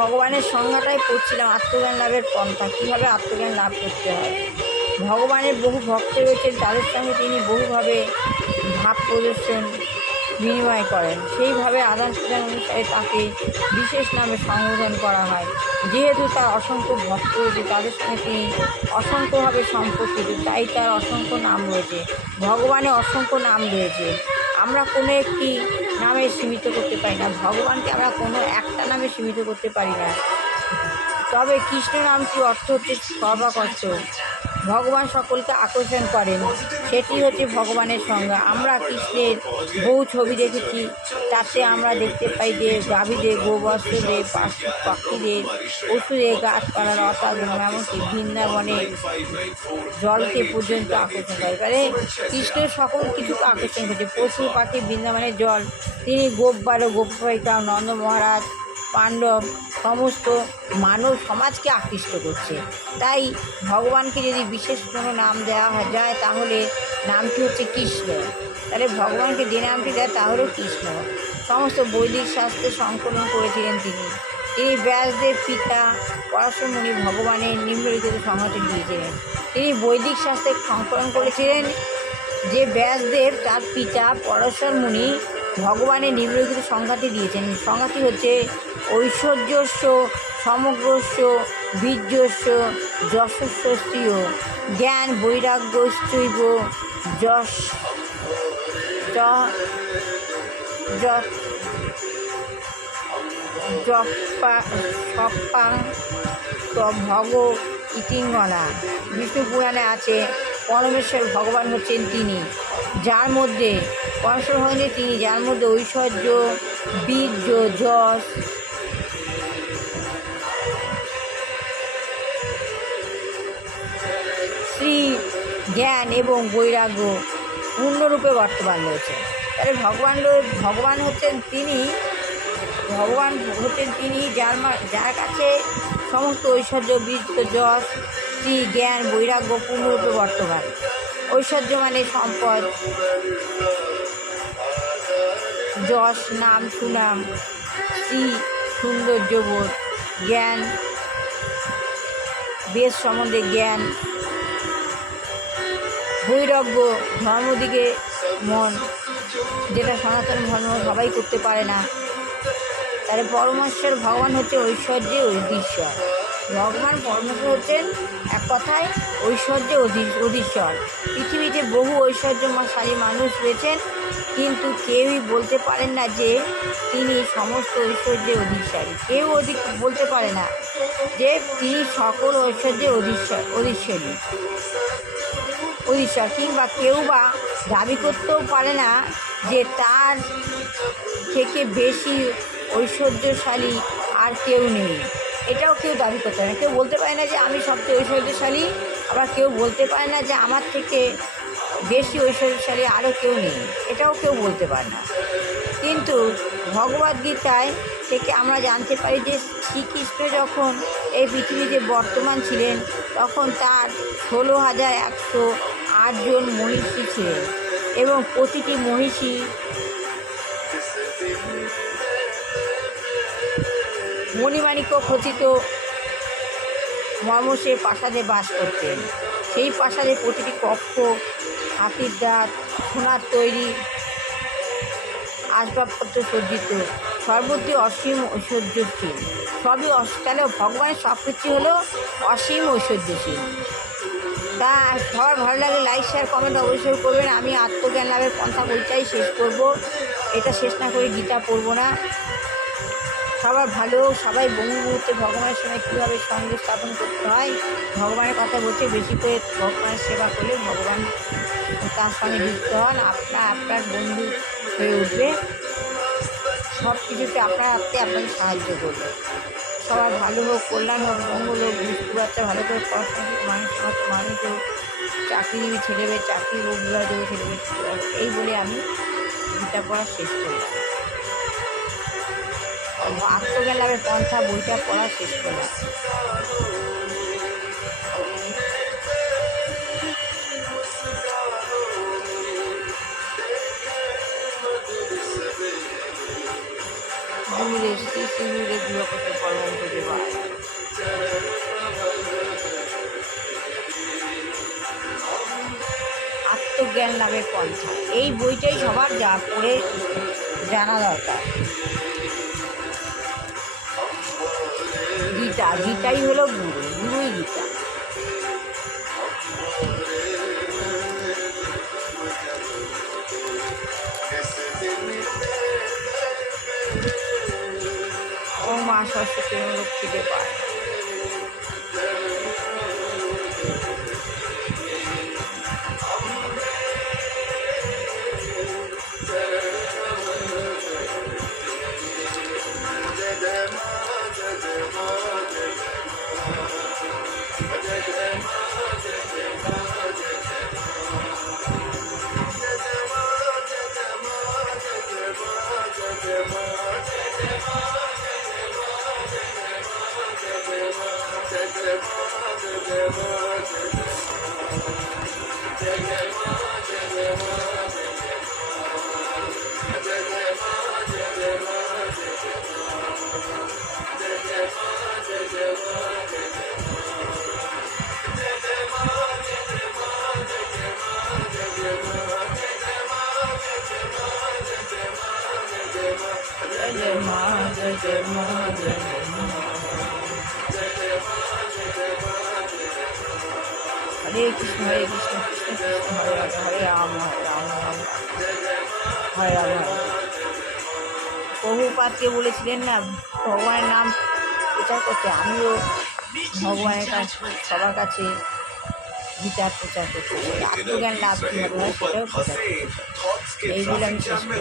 ভগবানের সংজ্ঞাটাই পড়ছিলাম, আত্মজ্ঞান লাভের পন্থা, কীভাবে আত্মজ্ঞান লাভ করতে হয়। ভগবানের বহু ভক্ত রয়েছেন, তাদের সঙ্গে তিনি বহুভাবে ভাব প্রদর্শন বিনিময় করেন। সেইভাবে আদান প্রদান অনুসারে তাকে বিশেষ নামে সম্বোধন করা হয়। যেহেতু তার অসংখ্য ভক্ত রয়েছে, তাদের সঙ্গে তিনি অসংখ্যভাবে সম্পর্কিত, তাই তার অসংখ্য নাম রয়েছে। ভগবানের অসংখ্য নাম রয়েছে, আমরা কোনো একটি নামে সীমিত করতে পারি না। ভগবানকে আমরা কোনো একটা নামে সীমিত করতে পারি না। তবে কৃষ্ণ নামটি অর্থ হচ্ছে সর্বাকর্ষ। ভগবান সকলকে আকর্ষণ করেন, সেটি হচ্ছে ভগবানের সংজ্ঞা। আমরা কৃষ্ণের বহু ছবি দেখেছি, তাতে আমরা দেখতে পাই যে গাভীদের, গোবৎসদের, পাখিদের, পশুদের, গাছপালার, অর্থাৎ এমনকি বৃন্দাবনে জলকে পর্যন্ত আকর্ষণ করে। মানে কৃষ্ণ সকল কিছুকে আকর্ষণ করছে, পশু পাখি, বৃন্দাবনের জল। তিনি গোপবালক, গোপবালিকা, নন্দ মহারাজ, পাণ্ডব, সমস্ত মানব সমাজকে আকৃষ্ট করছে। তাই ভগবানকে যদি বিশেষ কোনো নাম দেওয়া যায়, তাহলে নামটি হচ্ছে কৃষ্ণ। তাহলে ভগবানকে যে নামটি দেয় তা হলো কৃষ্ণ। সমস্ত বৈদিক শাস্ত্রে সংকলন করেছিলেন তিনি। তিনি ব্যাসদেব পিতা পরাশর মুনি ভগবানের নিম্নলিখিত সংজ্ঞাটি দিয়েছিলেন। তিনি বৈদিক শাস্ত্রে সংকলন করেছিলেন যে ব্যাসদেব তার পিতা পরাশর মুনি ভগবানের নিম্নলিখিত সংজ্ঞাটি দিয়েছেন। সংজ্ঞাটি হচ্ছে ঐশ্বর্যস্য সমগ্রস্য বীর্যস্য যশস্য শ্রিয় জ্ঞান বৈরাগ্যশ্চৈব যশ সপ্পাং ভগ ইতিঙ্গনা। বিষ্ণু পুরাণে আছে পরমেশ্বর ভগবান হচ্ছেন তিনি, যার মধ্যে পরমেশ্বর ভগবান তিনি, যার মধ্যে ঐশ্বর্য, বীর্য, যশ, শ্রী, জ্ঞান এবং বৈরাগ্য পূর্ণরূপে বর্তমান রয়েছে। তাহলে ভগবান হচ্ছেন তিনি, যার কাছে সমস্ত ঐশ্বর্য, বীর্য, যশ, শ্রী, জ্ঞান, বৈরাগ্য পূর্ণরূপে বর্তমান। ঐশ্বর্য মানে সম্পদ, যশ নাম সুনাম, শ্রী সৌন্দর্যবোধ, জ্ঞান বেশ সম্বন্ধে জ্ঞান, বৈরাগ্য ধর্মদিকে মন, যেটা সনাতন ধর্ম সবাই করতে পারে না। তাহলে পরমেশ্বর ভগবান হচ্ছে ঐশ্বর্যে অধীশ্বর। ভগবান পরমেশ্বর হচ্ছেন এক কথায় ঐশ্বর্যে অধীশ্বর। পৃথিবীতে বহু ঐশ্বর্যশালী মানুষ রয়েছেন, কিন্তু কেউই বলতে পারেন না যে তিনি সমস্ত ঐশ্বর্যে অধীশ্বরী। কেউ বলতে পারে না যে তিনি সকল ঐশ্বর্যে অধীশ্বর, কিংবা কেউ বা দাবি করতেও পারে না যে তার থেকে বেশি ঐশ্বর্যশালী আর কেউ নেই। এটাও কেউ দাবি করতে পারে না। কেউ বলতে পারে না যে আমি সবচেয়ে ঐশ্বর্যশালী, আবার কেউ বলতে পারে না যে আমার থেকে বেশি ঐশ্বর্যশালী আরও কেউ নেই। এটাও কেউ বলতে পারে না। কিন্তু ভগবদ্গীতায় থেকে আমরা জানতে পারি যে শ্রীকৃষ্ণ যখন এই পৃথিবীতে বর্তমান ছিলেন, তখন তার 16,108 জন মহিষী ছিলেন, এবং প্রতিটি মহিষী মণিমাণিক্য খচিত মর্মসে প্রাসাদে বাস করতেন। সেই প্রাসাদে প্রতিটি কক্ষ হাতির দাঁত, সোনার তৈরি আসবাবপত্র সজ্জিত, সর্বত্রই অসীম ঐশ্বর্যশীল। তাহলে ভগবানের সব কিছু হলো অসীম ঐশ্বর্যশীল। তা সবার ভালো লাগলে লাইক, শেয়ার, কমেন্ট অবশ্যই করবেন। আমি আত্মজ্ঞান লাভের পন্থা বইটাই শেষ করব, এটা শেষ না করে গীতা পড়বো না। সবার ভালো, সবাই বহু মুহূর্তে ভগবানের সঙ্গে কীভাবে সঙ্গে স্থাপন করতে হয় ভগবানের কথা বলছে। বেশি করে ভগবানের সেবা করলে ভগবান তার সঙ্গে যুক্ত হন, আপনার বন্ধু হয়ে উঠবে। সব কিছুতে আপনাদের সাহায্য করবে। সবার ভালো হোক, কল্যাণ হোক, মঙ্গল হোক, বুঝতে বাচ্চা ভালো করে পড়াশোনা মানুষ হোক, চাকরিজীবী ছেলেবে চাকরি হোক, বিবাহযোগ্য ছেলেবে, এই বলে আমি গীতা পড়া শেষ করলাম। আত্মজ্ঞান লাভের পন্থা বইটা পড়া শেষ করলাম। শ্রী শ্রী গৃহপতি পরম আত্মজ্ঞান লাভের পন্থা। এই বইটাই সবার পড়ে জানা দরকার। গীতাই হলো গুরুই গীতা। ও মা সরস্বতী লক্ষ্মীতে পায়। जय माँ जय माँ जय माँ। हरे कृष्ण कृष्ण कृष्ण हरे हरे हरे राम राम हरे राम। প্রভুপাদকে বলেছিলেন না ভগবানের নাম প্রচার করতে। আমিও ভগবানের কাছে সবার কাছে গীতার প্রচার করতে চাই। আত্মজ্ঞান লাভ কীভাবে হয় সেটাও প্রচার করতে চাই। এইগুলো আমি শেষ করি।